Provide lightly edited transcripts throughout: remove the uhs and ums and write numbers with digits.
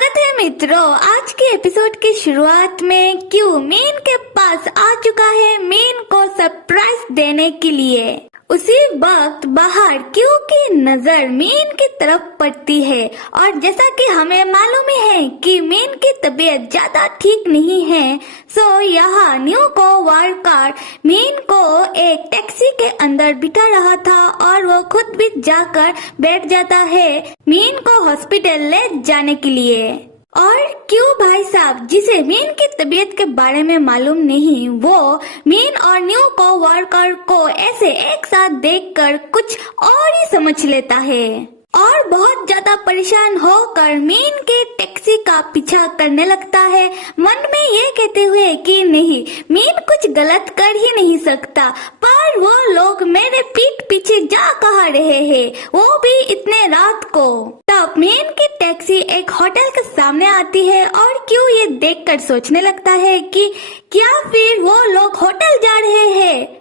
स्वागत है मित्रों। आज के एपिसोड की शुरुआत में क्यू मीन के पास आ चुका है मीन को सरप्राइज देने के लिए। उसी वक्त बाहर क्यू की नजर मीन की तरफ पड़ती है और जैसा कि हमें मालूम ही है कि मीन की तबीयत ज्यादा ठीक नहीं है, सो यहाँ न्यू को वारकार मीन को एक टैक्सी के अंदर बिठा रहा था और वो खुद भी जाकर बैठ जाता है मीन को हॉस्पिटल ले जाने के लिए। और क्यों भाई साहब, जिसे मीन की तबीयत के बारे में मालूम नहीं, वो मीन और न्यू को वारकर को ऐसे एक साथ देखकर कुछ और ही समझ लेता है और बहुत ज्यादा परेशान होकर मीन के टैक्सी का पीछा करने लगता है, मन में ये कहते हुए कि नहीं, मीन कुछ गलत कर ही नहीं सकता, पर वो लोग मेरे पीठ पीछे जा कहा रहे हैं, वो भी इतने रात को। तब मीन की टैक्सी एक होटल के सामने आती है और क्यों ये देखकर सोचने लगता है कि क्या फिर वो लोग होटल जा रहे हैं।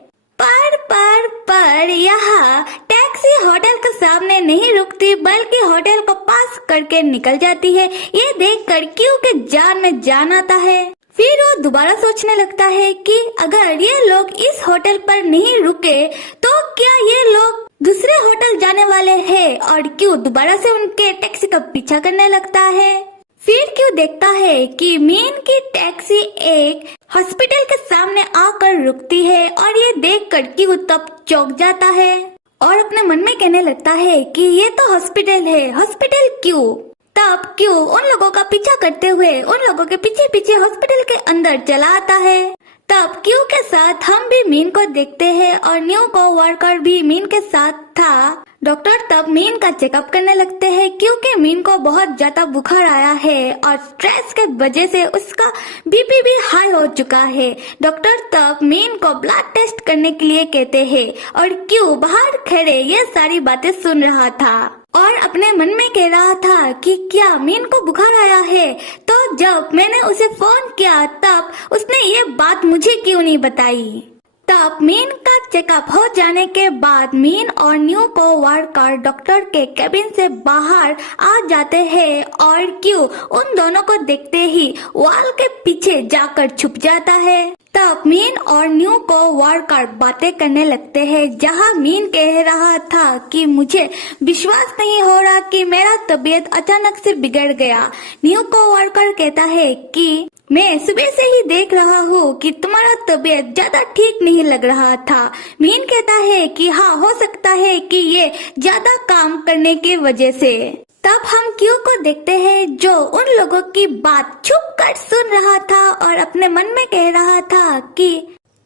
पर यहाँ टैक्सी होटल के सामने नहीं रुकती बल्कि होटल को पास करके निकल जाती है। ये देखकर क्यों के जान में जान आता है। फिर वो दोबारा सोचने लगता है कि अगर ये लोग इस होटल पर नहीं रुके तो क्या ये लोग दूसरे होटल जाने वाले हैं, और क्यों दोबारा से उनके टैक्सी का पीछा करने लगता है। फिर क्यों देखता है कि मीन की टैक्सी एक हॉस्पिटल के सामने आकर रुकती है और ये देखकर क्यों तब चौंक जाता है और अपने मन में कहने लगता है कि ये तो हॉस्पिटल है, हॉस्पिटल क्यों। तब क्यों उन लोगों का पीछा करते हुए उन लोगों के पीछे पीछे हॉस्पिटल के अंदर चला आता है। तब क्यू के साथ हम भी मीन को देखते हैं और न्यू को वारकर भी मीन के साथ था। डॉक्टर तब मीन का चेकअप करने लगते हैं क्योंकि मीन को बहुत ज्यादा बुखार आया है और स्ट्रेस के वजह से उसका बीपी भी हाई हो चुका है। डॉक्टर तब मीन को ब्लड टेस्ट करने के लिए कहते हैं और क्यू बाहर खड़े ये सारी बातें सुन रहा था और अपने मन में कह रहा था कि क्या मीन को बुखार आया है, तो जब मैंने उसे फोन किया तब उसने ये बात मुझे क्यों नहीं बताई। तब मीन का चेकअप हो जाने के बाद मीन और न्यू को वारकर डॉक्टर के केबिन से बाहर आ जाते हैं और क्यों उन दोनों को देखते ही वॉल के पीछे जाकर छुप जाता है। तब मीन और न्यू को वारकर बातें करने लगते हैं, जहां मीन कह रहा था कि मुझे विश्वास नहीं हो रहा कि मेरा तबीयत अचानक से बिगड़ गया। न्यू को वारकर कहता है कि मैं सुबह से ही देख रहा हूँ कि तुम्हारा तबीयत ज्यादा ठीक नहीं लग रहा था। मीन कहता है कि हाँ, हो सकता है कि ये ज्यादा काम करने की वजह से। तब हम क्यू को देखते हैं जो उन लोगों की बात छुप कर सुन रहा था और अपने मन में कह रहा था कि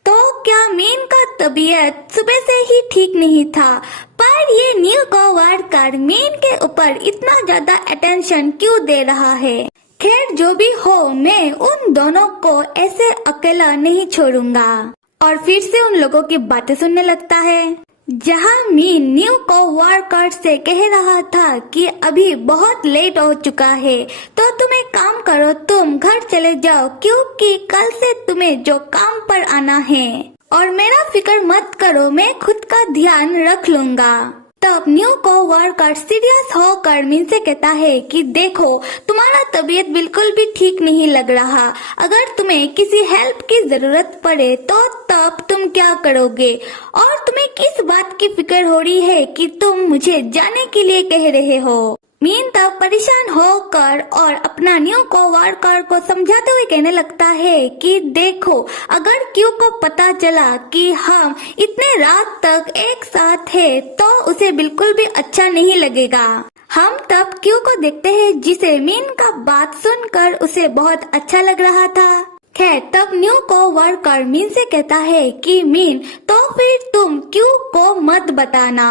तो क्या मीन का तबीयत सुबह से ही ठीक नहीं था, पर ये न्यू को वारकर मीन के ऊपर इतना ज्यादा अटेंशन क्यों दे रहा है। खैर जो भी हो, मैं उन दोनों को ऐसे अकेला नहीं छोड़ूंगा। और फिर से उन लोगों की बातें सुनने लगता है, जहां मीन न्यू को वारकर से कह रहा था कि अभी बहुत लेट हो चुका है, तो तुम एक काम करो, तुम घर चले जाओ क्योंकि कल से तुम्हें जो काम पर आना है, और मेरा फिक्र मत करो, मैं खुद का ध्यान रख लूंगा। तब न्यू को वारकर सीरियस होकर मीन से कहता है कि देखो, तुम्हारा तबीयत बिल्कुल भी ठीक नहीं लग रहा, अगर तुम्हें किसी हेल्प की जरूरत पड़े तो तब तुम क्या करोगे, और तुम्हें किस बात की फिक्र हो रही है कि तुम मुझे जाने के लिए कह रहे हो। मीन तब परेशान होकर और अपना न्यू को वारकर को समझाते हुए कहने लगता है कि देखो, अगर क्यू को पता चला कि हम इतने रात तक एक साथ हैं तो उसे बिल्कुल भी अच्छा नहीं लगेगा। हम तब क्यू को देखते हैं जिसे मीन का बात सुनकर उसे बहुत अच्छा लग रहा था। खैर तब न्यू को वारकर मीन से कहता है कि मीन, तो फिर तुम क्यू को मत बताना।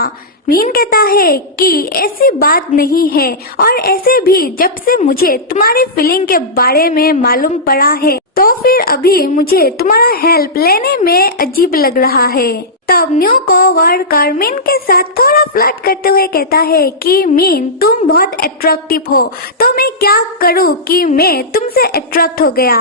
मीन कहता है कि ऐसी बात नहीं है, और ऐसे भी जब से मुझे तुम्हारी फीलिंग के बारे में मालूम पड़ा है तो फिर अभी मुझे तुम्हारा हेल्प लेने में अजीब लग रहा है। तब न्यू को वारकर मीन के साथ थोड़ा फ्लर्ट करते हुए कहता है कि मीन, तुम बहुत अट्रैक्टिव हो, तो मैं क्या करूँ कि मैं तुमसे अट्रैक्ट हो गया।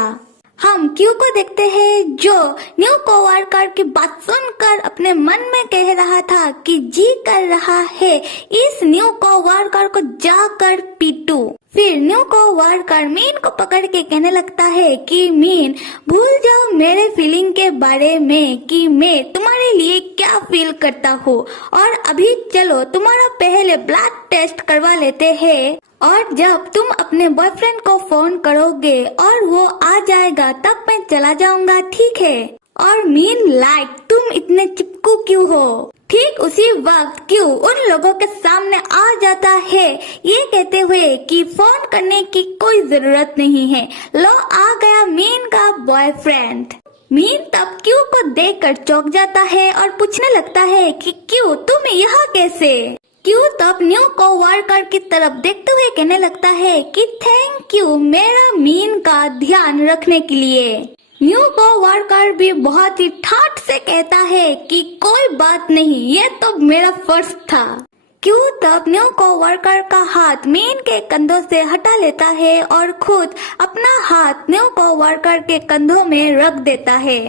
हम क्यू को देखते हैं जो न्यू को वारकर की बात सुनकर अपने मन में कह रहा था कि जी कर रहा है इस न्यू को वारकर को जाकर पीटूं। फिर न्यू को वार कर मीन को पकड़ के कहने लगता है कि मीन भूल जाओ मेरे फीलिंग के बारे में कि मैं तुम्हारे लिए क्या फील करता हूँ, और अभी चलो तुम्हारा पहले ब्लड टेस्ट करवा लेते हैं, और जब तुम अपने बॉयफ्रेंड को फोन करोगे और वो आ जाएगा तब मैं चला जाऊंगा, ठीक है। और मीन लाइक तुम इतने चिपकू क्यों हो। ठीक उसी वक्त क्यों उन लोगों के सामने आ जाता है ये कहते हुए कि फोन करने की कोई जरूरत नहीं है, लो आ गया मीन का बॉयफ्रेंड। मीन तब क्यू को देखकर चौंक जाता है और पूछने लगता है कि क्यू तुम यहाँ कैसे। क्यू तब न्यू कोवर्कर की तरफ देखते हुए कहने लगता है कि थैंक यू मेरा मीन का ध्यान रखने के लिए। न्यू कोवर्कर भी बहुत ही ठाठ से कहता है कि कोई बात नहीं, ये तो मेरा फर्ज था। क्यू तब न्यू कोवर्कर का हाथ मीन के कंधों से हटा लेता है और खुद अपना हाथ न्यू कोवर्कर के कंधों में रख देता है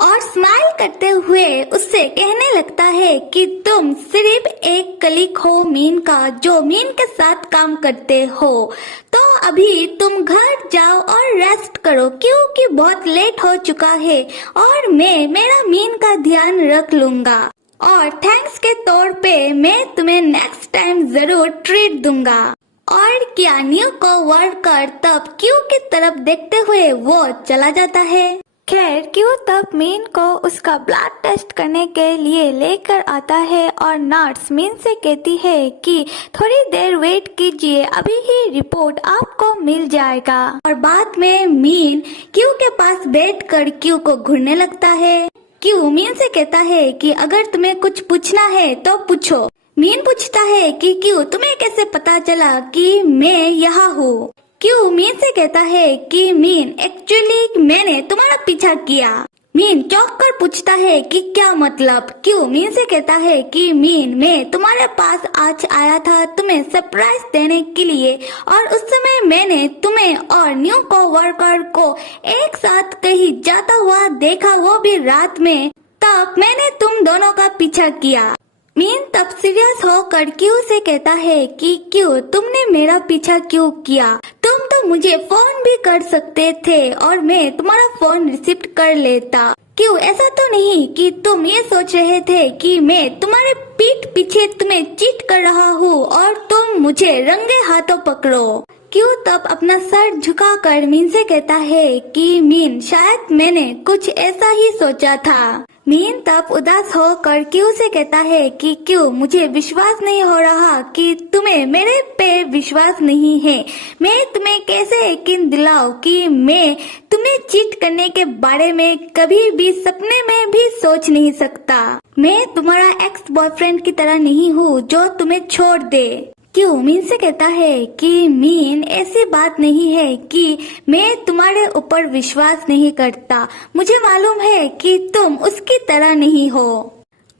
और स्माइल करते हुए उससे कहने लगता है कि तुम सिर्फ एक कलीग हो मीन का, जो मीन के साथ काम करते हो, तो अभी तुम घर जाओ और रेस्ट करो क्योंकि बहुत लेट हो चुका है और मैं मेरा मीन का ध्यान रख लूंगा, और थैंक्स के तौर पे मैं तुम्हें नेक्स्ट टाइम जरूर ट्रीट दूंगा। और क्या न्यू कोवर्कर तब क्यू की तरफ देखते हुए वो चला जाता है। खैर क्यू तब मीन को उसका ब्लड टेस्ट करने के लिए लेकर आता है और नर्स मीन से कहती है कि थोड़ी देर वेट कीजिए, अभी ही रिपोर्ट आपको मिल जाएगा। और बाद में मीन क्यू के पास बैठकर क्यू को घूरने लगता है। क्यू मीन से कहता है कि अगर तुम्हें कुछ पूछना है तो पूछो। मीन पूछता है कि क्यू तुम्हें कैसे पता चला कि मैं यहाँ हूँ। क्यू मीन से कहता है कि मीन एक्चुअली मैंने तुम्हारा पीछा किया। मीन चौंक कर पूछता है कि क्या मतलब। क्यू मीन से कहता है कि मीन मैं तुम्हारे पास आज आया था तुम्हें सरप्राइज देने के लिए, और उस समय मैंने तुम्हें और न्यू कोवर्कर को एक साथ कहीं जाता हुआ देखा, वो भी रात में। तब मैंने तुम दोनों का पीछा किया। मीन तब सीरियस होकर क्यू से कहता है कि क्यू तुमने मेरा पीछा क्यों किया, तुम तो मुझे फोन भी कर सकते थे और मैं तुम्हारा फोन रिसीव कर लेता। क्यों ऐसा तो नहीं कि तुम ये सोच रहे थे कि मैं तुम्हारे पीठ पीछे तुम्हें चीट कर रहा हूँ और तुम मुझे रंगे हाथों पकड़ो। क्यू तब अपना सर झुकाकर मीन से कहता है कि मीन शायद मैंने कुछ ऐसा ही सोचा था। मीन तब उदास होकर क्यू से कहता है कि क्यू मुझे विश्वास नहीं हो रहा कि तुम्हें मेरे पे विश्वास नहीं है। मैं तुम्हें कैसे यकीन दिलाऊं कि मैं तुम्हें चीट करने के बारे में कभी भी सपने में भी सोच नहीं सकता। मैं तुम्हारा एक्स बॉयफ्रेंड की तरह नहीं हूँ जो तुम्हें छोड़ दे। क्यू मीन से कहता है कि मीन ऐसी बात नहीं है कि मैं तुम्हारे ऊपर विश्वास नहीं करता, मुझे मालूम है कि तुम उसकी तरह नहीं हो,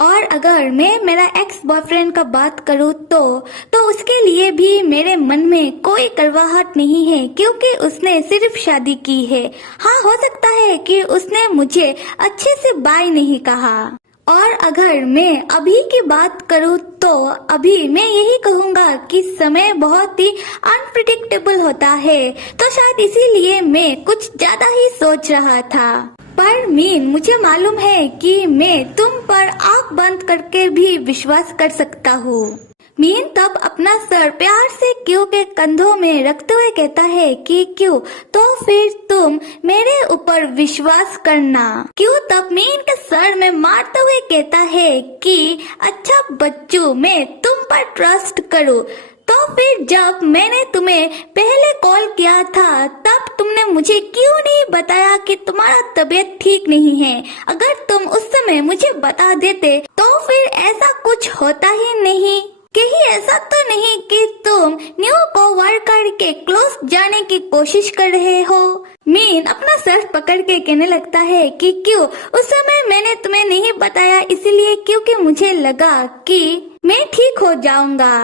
और अगर मैं मेरा एक्स बॉयफ्रेंड का बात करूँ तो उसके लिए भी मेरे मन में कोई कड़वाहट नहीं है क्योंकि उसने सिर्फ शादी की है। हाँ हो सकता है कि उसने मुझे अच्छे से बाय नहीं कहा, और अगर मैं अभी की बात करूँ तो अभी मैं यही कहूँगा कि समय बहुत ही अनप्रिडिक्टेबल होता है, तो शायद इसीलिए मैं कुछ ज्यादा ही सोच रहा था। पर मीन मुझे मालूम है कि मैं तुम पर आँख बंद करके भी विश्वास कर सकता हूँ। मीन तब अपना सर प्यार से क्यू के कंधों में रखते हुए कहता है कि क्यू तो फिर तुम मेरे ऊपर विश्वास करना। क्यू तब मीन के सर में मारते हुए कहता है कि अच्छा बच्चू मैं तुम पर ट्रस्ट करूँ। तो फिर जब मैंने तुम्हें पहले कॉल किया था तब तुमने मुझे क्यों नहीं बताया कि तुम्हारा तबीयत ठीक नहीं है। अगर तुम उस समय मुझे बता देते तो फिर ऐसा कुछ होता ही नहीं। कहीं ऐसा तो नहीं कि तुम न्यू कोवर्कर के क्लोज जाने की कोशिश कर रहे हो। मीन अपना सर पकड़ के कहने लगता है कि क्यों उस समय मैंने तुम्हें नहीं बताया इसलिए क्योंकि मुझे लगा कि मैं ठीक हो जाऊंगा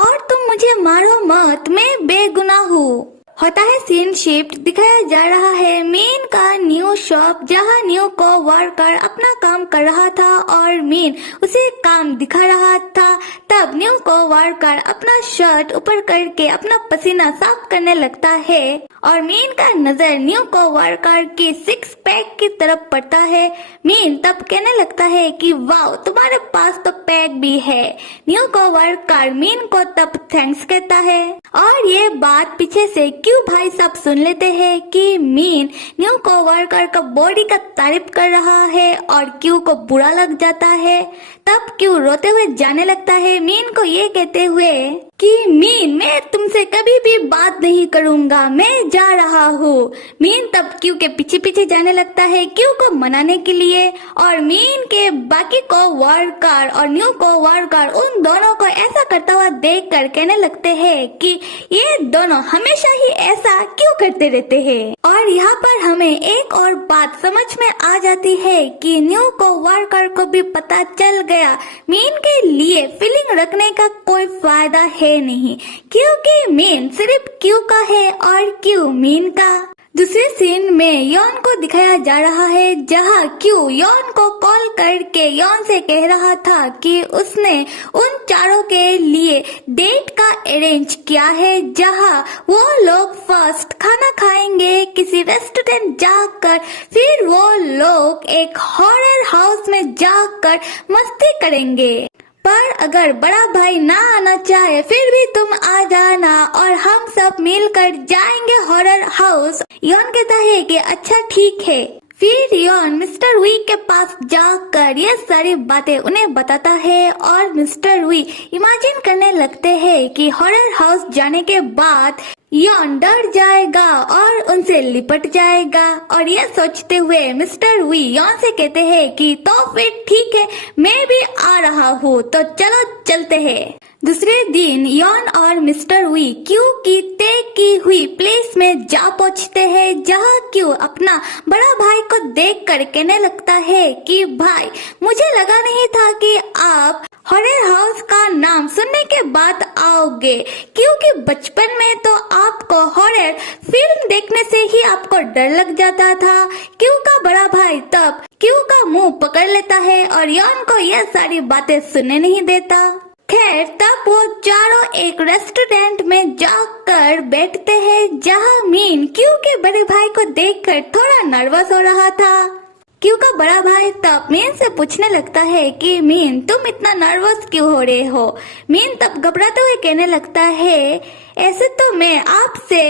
और तुम मुझे मारो मत, मैं बेगुनाह हूँ। होता है सीन शिफ्ट। दिखाया जा रहा है मीन का न्यू शॉप, जहां न्यू को वर्कर अपना काम कर रहा था और मीन उसे काम दिखा रहा था। तब न्यू को वर्कर अपना शर्ट ऊपर करके अपना पसीना साफ करने लगता है और मीन का नजर न्यू को वर्कर की सिक्स पैक की तरफ पड़ता है। मीन तब कहने लगता है कि वाह, तुम्हारे पास तो पैक भी है। न्यू को वर्कर मीन को तब थैंक्स कहता है और ये बात पीछे से क्यों भाई सब सुन लेते हैं कि मीन न्यू को वर्कर का बॉडी का तारीफ कर रहा है और क्यू को बुरा लग जाता है। तब क्यू रोते हुए जाने लगता है मीन को ये कहते हुए कि मीन, मैं तुमसे कभी भी बात नहीं करूंगा, मैं जा रहा हूँ। मीन तब क्यू के पीछे पीछे जाने लगता है क्यू को मनाने के लिए और मीन के बाकी को वर्कर और न्यू को वर्कर उन दोनों को ऐसा करता हुआ देखकर कहने लगते हैं कि ये दोनों हमेशा ही ऐसा क्यों करते रहते हैं। और यहाँ पर हमें एक और बात समझ में आ जाती है कि न्यू को वर्कर को भी पता चल गया मीन के लिए फीलिंग रखने का कोई फायदा है नहीं, क्योंकि मीन सिर्फ क्यू का है और क्यू मीन का। दूसरे सीन में यॉन को दिखाया जा रहा है, जहां क्यू यॉन को कॉल करके यॉन से कह रहा था कि उसने उन चारों के लिए डेट का अरेंज किया है, जहां वो लोग फर्स्ट खाना खाएंगे किसी रेस्टोरेंट जाकर, फिर वो लोग एक हॉरर हाउस में जाकर मस्ती करेंगे। पर अगर बड़ा भाई ना आना चाहे फिर भी तुम आ जाना और हम सब मिलकर जाएंगे हॉरर हाउस। यॉन कहता है कि अच्छा ठीक है। फिर यॉन मिस्टर वी के पास जाकर ये सारी बातें उन्हें बताता है और मिस्टर वी इमेजिन करने लगते हैं कि हॉरर हाउस जाने के बाद यॉन डर जाएगा और उनसे लिपट जाएगा। और ये सोचते हुए मिस्टर वी यॉन से कहते हैं कि तो फिर ठीक है, मैं भी आ रहा हूँ, तो चलो चलते हैं। दूसरे दिन यॉन और मिस्टर वी क्यू की तय की हुई प्लेस में जा पहुँचते हैं, जहाँ क्यू अपना बड़ा भाई को देखकर कहने लगता है कि भाई, मुझे लगा नहीं था कि आप हॉरर हाउस का नाम सुनने के बाद आओगे, क्योंकि बचपन में तो आपको हॉरर फिल्म देखने से ही आपको डर लग जाता था। क्यू का बड़ा भाई तब क्यू का मुंह पकड़ लेता है और यॉन को यह सारी बातें सुनने नहीं देता। खैर, तब वो चारों एक रेस्टोरेंट में जाकर बैठते हैं, जहां मीन क्यू के बड़े भाई को देखकर थोड़ा नर्वस हो रहा था। क्यू का बड़ा भाई तब मीन से पूछने लगता है कि मीन, तुम इतना नर्वस क्यों हो रहे हो। मीन तब घबराते हुए कहने लगता है, ऐसे तो मैं आपसे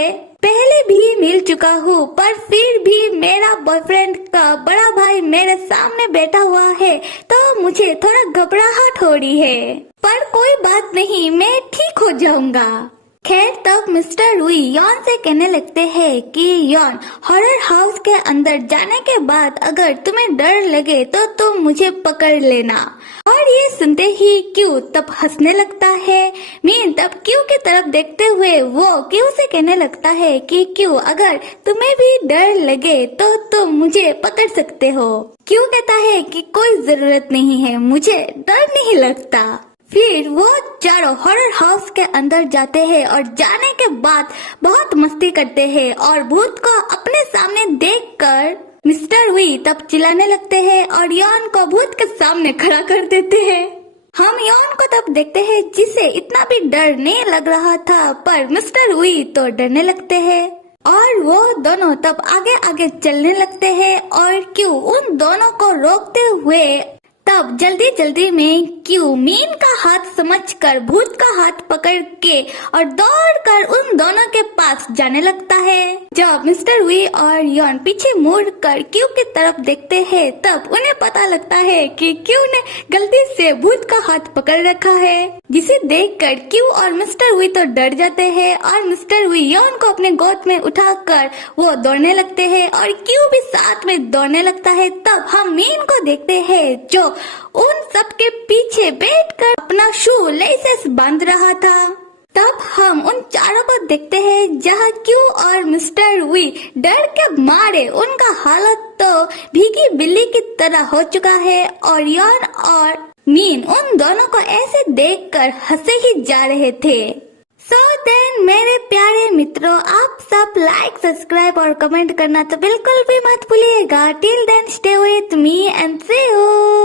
पहले भी मिल चुका हूँ, पर फिर भी मेरा बॉयफ्रेंड का बड़ा भाई मेरे सामने बैठा हुआ है तो मुझे थोड़ा घबराहट हो रही है, पर कोई बात नहीं, मैं ठीक हो जाऊंगा। खैर, तब मिस्टर वी यॉन से कहने लगते हैं कि यॉन, हॉरर हाउस के अंदर जाने के बाद अगर तुम्हें डर लगे तो तुम मुझे पकड़ लेना। और ये सुनते ही क्यू तब हंसने लगता है। मीन तब क्यू की तरफ देखते हुए वो क्यू से कहने लगता है कि क्यू, अगर तुम्हें भी डर लगे तो तुम मुझे पकड़ सकते हो। क्यू कहता है कि कोई जरूरत नहीं है, मुझे डर नहीं लगता। फिर वो चारों हॉरर हाउस के अंदर जाते हैं और जाने के बाद बहुत मस्ती करते हैं और भूत को अपने सामने देखकर मिस्टर वी तब चिल्लाने लगते हैं और यॉन को भूत के सामने खड़ा कर देते हैं। हम यॉन को तब देखते हैं जिसे इतना भी डर नहीं लग रहा था, पर मिस्टर वी तो डरने लगते हैं और वो दोनों तब आगे आगे चलने लगते हैं और क्यू उन दोनों को रोकते हुए तब जल्दी जल्दी में क्यू मीन का हाथ समझकर भूत का हाथ पकड़ के और दौड़कर उन दोनों के पास जाने लगता है। जब मिस्टर वी और यॉन पीछे मुड़कर क्यू की तरफ देखते हैं, तब उन्हें पता लगता है कि क्यू ने गलती से भूत का हाथ पकड़ रखा है, जिसे देखकर क्यू और मिस्टर वी तो डर जाते हैं और मिस्टर वी यॉन को अपने गोद में उठाकर वो दौड़ने लगते हैं और क्यू भी साथ में दौड़ने लगता है। तब हम मीन को देखते हैं जो उन सब के पीछे बैठकर अपना शू लेसेस बांध रहा था। तब हम उन चारों को देखते हैं जहां क्यू और मिस्टर वी डर के मारे उनका हालत तो भीगी बिल्ली की तरह हो चुका है और यॉन और मीन उन दोनों को ऐसे देखकर हंसे ही जा रहे थे। सो देन मेरे प्यारे मित्रों, आप सब लाइक, सब्सक्राइब और कमेंट करना तो बिल्कुल भी मत भूलिएगा। Till then stay with me and see you.